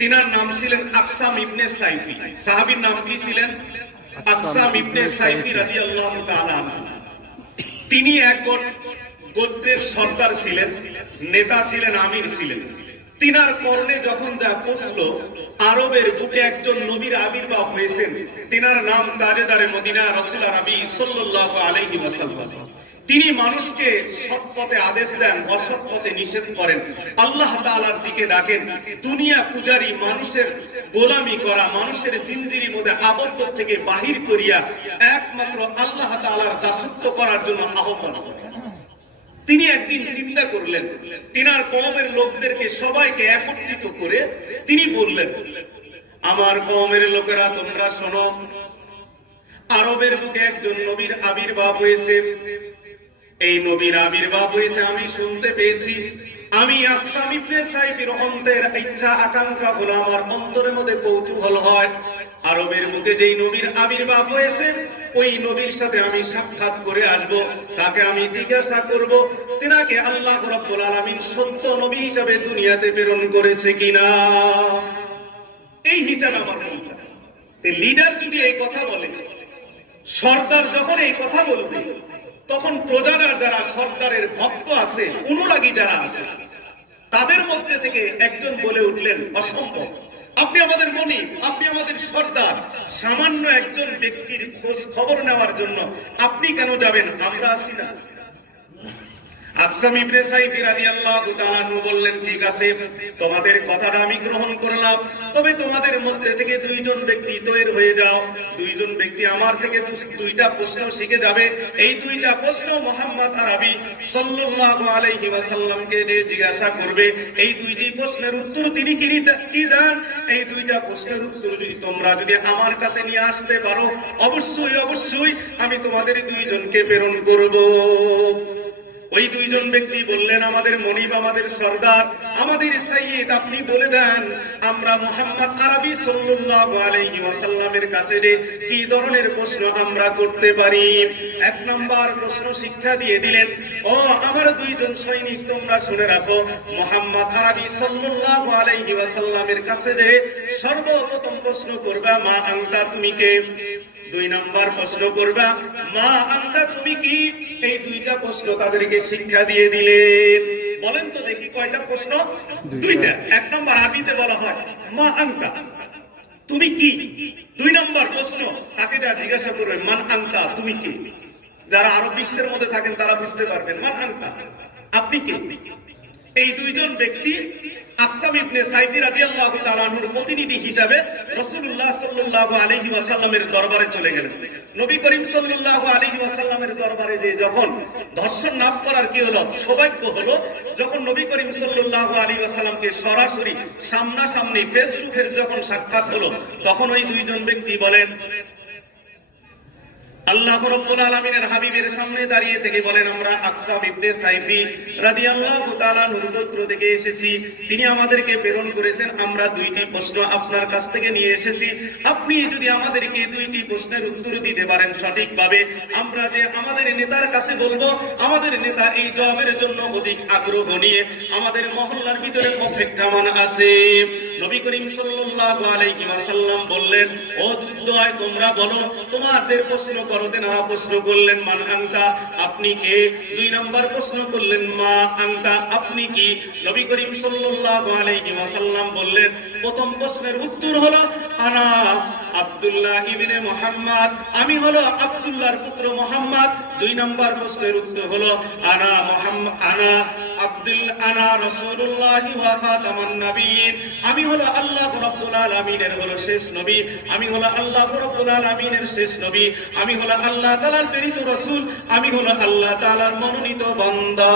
তিনার নাম ছিলেন আকসাম ইবনে সাইফি। সাহাবীর নাম কি ছিলেন? আকসাম ইবনে সাইফি রাদিয়াল্লাহু তাআলা আনহু। তিনি এক গোত্রের সর্দার ছিলেন, নেতা ছিলেন, আমির ছিলেন। তিনার কর্ণে যখন যা পৌঁছলো আরবের বুকে একজন নবীর আবির্ভাব হয়েছেন, তিনার নাম তাজেদারে মদিনা রাসূল নবী সাল্লাল্লাহু আলাইহি ওয়াসাল্লাম। তিনি মানুষকে সৎ পথে আদেশ দেন, অসৎ পথে নিষেধ করেন, আল্লাহ তাআলার দিকে ডাকেন। দুনিয়া পূজারী, মানুষের গোলামি করা, মানুষের জিনজিরির মধ্যে আবদ্ধ থেকে বাহির করিয়া একমাত্র আল্লাহ তাআলার দাসত্ব করার জন্য আহ্বান করেন। তিনি একদিন চিন্তা করলেন, তিনার কওমের লোকদেরকে সবাইকে একত্রিত করে তিনি বললেন, আমার কওমের লোকেরা তোমরা শোনো, আরবের বুকে একজন নবীর আবির্ভাব হয়েছে। এই নবীর আবির্ভাব হয়েছে আমি শুনতে পেয়েছি। আমি আকসাম ইবনে সাইফির অন্তরের ইচ্ছা আকাঙ্ক্ষা হলো, আমার অন্তরের মধ্যে কৌতূহল হয়, আরবের বুকে যেই নবীর আবির্ভাব হয়েছে ওই নবীর সাথে আমি সাক্ষাৎ করে আসব, তাকে আমি জিজ্ঞাসা করব তিনাকে আল্লাহ রাব্বুল আলামিন সত্য নবী হিসেবে দুনিয়াতে প্রেরণ করেছে কিনা। এই হিসাব আমার ইচ্ছা। লিডার যদি এই কথা বলে, সর্দার যখন এই কথা বলবে, তখন প্রজারা যারা সর্দারের ভক্ত আছে, অনুরাগী যারা আছে, তাদের মধ্যে থেকে একজন বলে উঠলেন, অসম্ভব, আপনি আমাদের মনিব, আপনি আমাদের সর্দার, সামান্য একজন ব্যক্তির খোঁজ খবর নেওয়ার জন্য আপনি কেন যাবেন? আমরা আছি না। আকসাম ইবনে সাইফি রাদিয়াল্লাহু তাআলা আনহু বললেন, ঠিক আছে, তোমাদের কথাটা আমি গ্রহণ করলাম, তবে তোমাদের মধ্যে থেকে দুইজন ব্যক্তি তৈরি হয়ে যাও। দুইজন ব্যক্তি আমার থেকে দুইটা প্রশ্ন শিখে যাবে। এই দুইটা প্রশ্ন মুহাম্মদ আরবি সাল্লাল্লাহু আলাইহি ওয়াসাল্লামকে যে জিজ্ঞাসা করবে, এই দুইটি প্রশ্নের উত্তর তিনি কি দেন, এই দুইটা প্রশ্নের উত্তর যদি তোমরা আমার কাছে নিয়ে আসতে পারো, অবশ্যই অবশ্যই আমি তোমাদের দুইজনকে প্রেরণ করব। ওই দুইজন ব্যক্তি বললেন, আমাদের মনিব, আমাদের সর্দার, আমাদের সাইয়্যিদ, আপনি বলে দেন আমরা মুহাম্মদ আরবি সাল্লাল্লাহু আলাইহি ওয়াসাল্লামের কাছে যে কি ধরনের প্রশ্ন আমরা করতে পারি। এক নাম্বার প্রশ্ন শিক্ষা দিয়ে দিলেন, ও আমার দুইজন সৈনিক, তোমরা শুনে রাখো, মুহাম্মদ আরবি সাল্লাল্লাহু আলাইহি ওয়াসাল্লামের কাছে যে সর্বপ্রথম প্রশ্ন করবা, মা আনতা, তুমি কে? দুই নাম্বার প্রশ্ন করবা, মা আনতা, তুমি কি? এই দুইটা প্রশ্ন তাদেরকে শিক্ষা দিয়ে দিলেন। বলেন তো দেখি কয়টা প্রশ্ন? দুইটা। এক নম্বর আরবিতে বলা হয় মা আনতা, তুমি কি। দুই নম্বর প্রশ্ন তাকে যা জিজ্ঞাসা করবে, মান আনতা, তুমি কি। যারা আরব বিশ্বের মধ্যে থাকেন তারা বুঝতে পারবেন, মান আনতা, আপনি কি। এই দুইজন ব্যক্তি আকসাম ইবনে সাইফি রাদিয়াল্লাহু তাআলা আনহুর প্রতিনিধি হিসাবে রাসূলুল্লাহ সাল্লাল্লাহু আলাইহি ওয়াসাল্লামের দরবারে চলে গেলেন। নবী করিম সাল্লাল্লাহু আলাইহি ওয়াসাল্লামের দরবারে যে যখন দর্শন লাভ করার কি হলো, সৌভাগ্য হলো, যখন নবী করিম সাল্লাল্লাহু আলাইহি ওয়াসাল্লামকে সরাসরি সামনাসামনি ফেস টু ফেস যখন সাক্ষাৎ হলো, তখন ওই দুইজন ব্যক্তি বলেন, আল্লাহ রাব্বুল আলামিনের হাবিবের সামনে দাঁড়িয়ে থেকে বলেন, আমরা আকসাম ইবনে সাইফি রাদিয়াল্লাহু তাআলা আনহুর গোত্র থেকে এসেছি, তিনি আমাদেরকে প্রেরণ করেছেন, আমরা দুইটি প্রশ্ন আপনার কাছ থেকে নিয়ে এসেছি, আপনি যদি আমাদেরকে দুইটি প্রশ্নের উত্তর দিতে পারেন সঠিকভাবে, আমরা যে আমাদের নেতার কাছে বলবো, আমাদের নেতা এই জবের জন্য অধিক আগ্রহ নিয়ে আমাদের মহল্লার ভিতরে অপেক্ষমান আছে। নবী করিম সাল্লাল্লাহু আলাইহি ওয়াসাল্লাম বললেন, ও দুধদয়, তোমরা বলো, তোমাদের প্রশ্ন করতে নারা প্রশ্ন করলেন, মান আনতা, আপনি কে। দুই নাম্বার প্রশ্ন করলেন, মা আনতা, আপনি কি। নবী করিম সাল্লাল্লাহু আলাইহি ওয়াসাল্লাম বললেন, প্রথম প্রশ্নের উত্তর হলো আনা আব্দুল্লাহ ইবনে মুহাম্মদ, আমি হলো আব্দুল্লাহর পুত্র মুহাম্মদ। দুই নাম্বার প্রশ্নের উত্তর হলো আনা মুহাম্মদ, আনা রাসূলুল্লাহ ওয়া খাতামান নবিয়্যিন, আমি হলো আল্লাহ রাব্বুল আলামিনের হলো শেষ নবী, আমি হলো আল্লাহ রাব্বুল আলামিনের শেষ নবী, আমি হলো আল্লাহ তাআলার প্রেরিত রাসূল, আমি হলো আল্লাহ তাআলার মনোনীত বান্দা।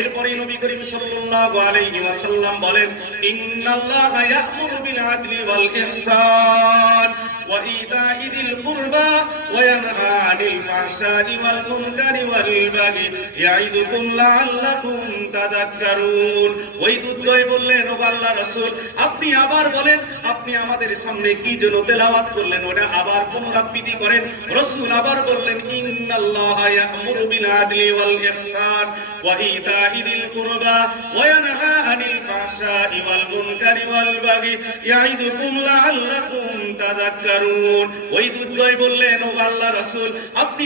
এরপরে নবী করিম সাল্লাল্লাহু আলাইহি ওয়াসাল্লাম বলেন, ইন্নাল্লাহা ইয়া'মুরু বিল আদলি ওয়াল ইহসান ওয়া ইতা'i যিল কুরবা ওয়া ইয়ানহা আনিল ফাহশা'i ওয়াল মুনকারি ওয়াল বাগি ইয়া'iদুকুম লাআল্লাকুম তাযাক্কারুন। ওই দুধদয় বললেন, ও আল্লাহর রাসূল, আপনি আবার বলেন, আপনি আমাদের সামনে কি যেন তেলাওয়াত করলেন, ওটা আবার পুনরাবৃত্তি করেন। রাসূল আবার বললেন, ইন্নাল্লাহা ইয়া'মুরু বিল আদলি ওয়াল ইহসান ওয়া ইতা'i যিল কুরবা ওয়া ইয়ানহা আনিল ফাহশা'i ওয়াল মুনকারি ওয়াল والبغي يعظكم لعلكم تذكرون। ওই দুধগাই বললেন, ও আল্লাহর রাসূল, আপনি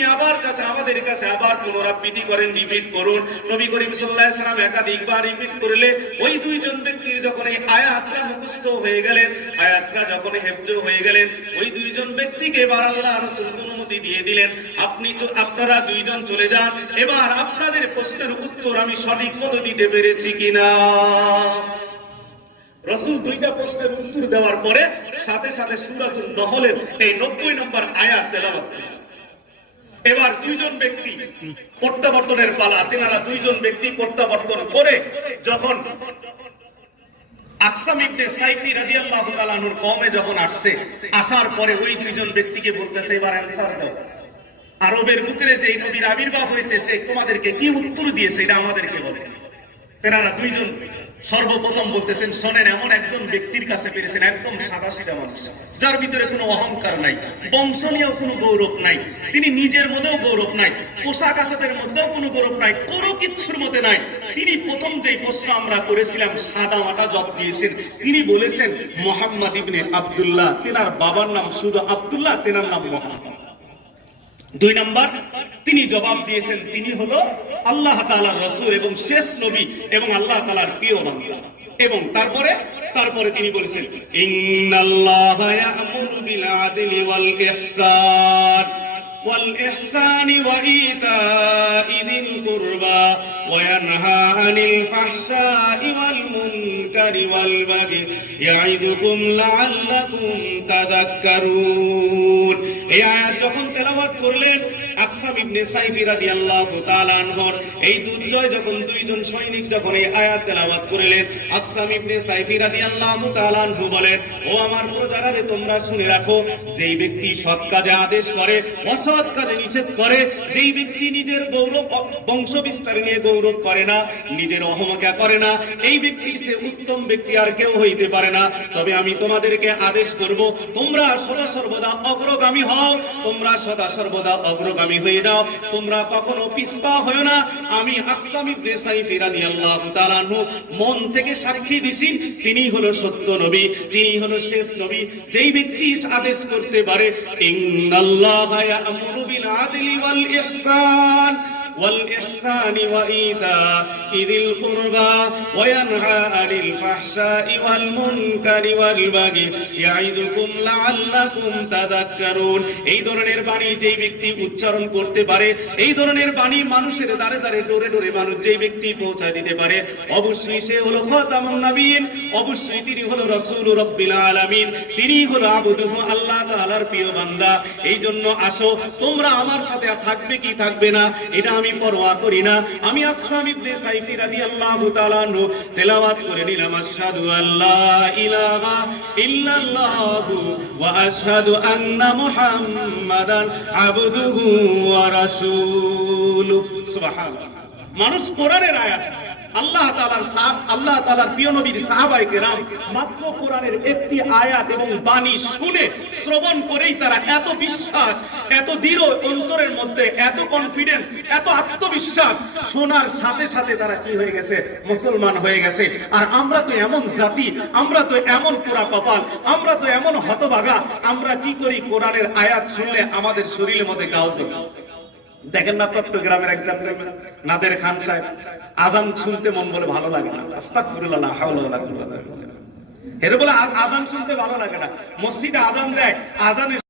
আমাদের কাছে আবার পুনরাবৃত্তি করেন, রিপিট করুন। নবী করিম সাল্লাল্লাহু আলাইহি ওয়াসাল্লাম একাধিকবার রিপিট করলে ওই দুইজন ব্যক্তির যখন এই আয়াতটা মুখস্থ হয়ে গেলেন, আয়াতটা যখন হেফজ হয়ে গেলেন, ওই দুইজন ব্যক্তিকে এবার আল্লাহ রাসূল অনুমতি দিয়ে দিলেন, আপনারা দুইজন চলে যান, এবার আপনাদের প্রশ্নের উত্তর আমি সঠিক মতো দিতে পেরেছি কিনা। রাসূল দুইটা প্রশ্নের উত্তর দেওয়ার পরে সাথে সাথে সূরাতুন নহলের এই 90 নম্বর আয়াত তেলাওয়াত করেছেন। এবার দুইজন ব্যক্তি প্রত্যাবর্তনের পালা, তেনারা দুইজন ব্যক্তি প্রত্যাবর্তন করে যখন আকসাম ইবনে সাইফি রাদিয়াল্লাহু তাআলা আনহুর কওমে যখন আসছে, আসার পরে ওই দুইজন ব্যক্তিকে বলতেছে, এবার অ্যানসার দাও, আরবের বুকে যে নবীর আবির্ভাব হয়েছে সে তোমাদেরকে কি উত্তর দিয়েছে এটা আমাদেরকে বলে। তেনারা দুইজন সর্বপ্রথম বলতেছেন, শোনেন, এমন একজন ব্যক্তির কাছে পেরেছেন, একদম সাদাসিধা মানুষ, যার ভিতরে কোনো অহংকার নাই, বংশ নিয়েও কোনো গৌরব নাই, তিনি নিজের মধ্যেও গৌরব নাই, পোশাক আশাকের মধ্যেও কোনো গৌরব নাই, কোনো কিচ্ছুর মধ্যে নাই। তিনি প্রথম যে প্রশ্ন আমরা করেছিলাম সাদা মাটা জবাব দিয়েছেন। তিনি বলেছেন মুহাম্মদ ইবনে আব্দুল্লাহ, তেনার বাবার নাম শুধু আব্দুল্লাহ, তেনার নাম মুহাম্মদ। দুই নাম্বার তিনি জবাব দিয়েছেন তিনি হলো আল্লাহ তাআলার রাসূল এবং শেষ নবী এবং আল্লাহ তাআলার প্রিয় বান্দা। এবং তারপরে তিনি বলেছেন, ইন্নাল্লাহা ইয়া'মুরু বিল আদলি ওয়াল ইহসানি ওয়া ইতা'i যিল কুরবা ওয়া ইয়ানহা আনিল ফাহশা'i ওয়াল মুনকারি ওয়াল বাগি ইয়া'iদুকুম লা'আল্লাকুম তাযাক্কারুন। এই আয়াত যখন তেলাওয়াত করলেন, আকসাম ইবনে সাইফি রাদিয়াল্লাহু তাআলা আনহুর এই দুর্জয় যখন দুইজন সৈনিক যখন এই আয়াত তেলাওয়াত করলেন, আকসাম ইবনে সাইফি রাদিয়াল্লাহু তাআলা আনহু বলেন, ও আমার প্রজারা রে, তোমরা শুনে রাখো, যেই ব্যক্তি সৎ কাজে আদেশ করে, অসৎ কাজে নিষেধ করে, যেই ব্যক্তি নিজের গৌরব বংশ বিস্তার নিয়ে গৌরব করে না, নিজের অহংকার করে না, এই ব্যক্তির সে উত্তম ব্যক্তি আর কেউ হইতে পারে না। তবে আমি তোমাদেরকে আদেশ করব, তোমরা সদা সর্বদা অগ্রগামী হও, তোমরা সদা সর্বদা অগ্রগামী হয়ে যাও, তোমরা কখনো পিছপা হয়ো না। আমি আকসাম ইবনে সাইফি রাদিয়াল্লাহু তাআলা আনহু মন থেকে সাক্ষী দিছি, তিনি হলো সত্য নবী, তিনি হলো শেষ নবী। যেই ব্যক্তি আদেশ করতে পারে, ইন্নাল্লাহা ইয়া'মুরু বিল আদলি ওয়াল ইহসান وإيتاء ذي القربى وينهى عن الفحشاء والمنكر والبغي يعظكم لعلكم تذكرون। এই ধরনের বাণী যেই ব্যক্তি উচ্চারণ করতে পারে, এই ধরনের বাণী মানুষের দ্বারে দ্বারে ডোরে ডোরে মানুষ যেই ব্যক্তি পৌঁছায় দিতে পারে, অবশ্যই সে হলো খাতামুন নবীন, অবশ্যই তিনি হলো রাসূল রাব্বিল আলামিন, তিনি হলো আবদুহু, আল্লাহ তাআলার প্রিয় বান্দা। এই জন্য আসো, তোমরা আমার সাথে থাকবে কি থাকবে না এটা আমি পরোয়া করি না। আমি আকসাম ইবনে সাইফি রাদিয়াল্লাহু তাআলা আনহু তেলাওয়াত করে নিলাম, আশহাদু আল্লা ইলাহা ইল্লাল্লাহু ওয়া আশহাদু আন্না মুহাম্মাদান আবদুহু ওয়া রাসূলুহু। সুবহানাল্লাহ। মানুষ কোরআনের আয়াত, আল্লাহ তাআলার প্রিয় নবীর সাহাবায়ে কেরাম মাত্র কোরআনের একটি আয়াত এবং বাণী শুনে শ্রবণ করেই তারা এত বিশ্বাস, এত দৃঢ় অন্তরের মধ্যে, এত কনফিডেন্স, এত আত্মবিশ্বাস, শোনার সাথে সাথে তারা কি হয়ে গেছে, মুসলমান হয়ে গেছে। আর আমরা তো এমন জাতি, আমরা তো এমন পোড়া কপাল, আমরা তো এমন হতভাগা, আমরা কি করি, কোরআনের আয়াত শুনলে আমাদের শরীরের মধ্যে গাও জ্বলে। দেখেন না, চট্টগ্রামের একজন নাদের খান সাহেব, আজান শুনতে মন বলে ভালো লাগে না, আস্তাগফিরুল্লাহ, লা হাওলা ওয়ালা কুওয়াতা ইল্লা বিল্লাহ, এর বলে আজান শুনতে ভালো লাগে না, মসজিদে আজান দেয়, আজানের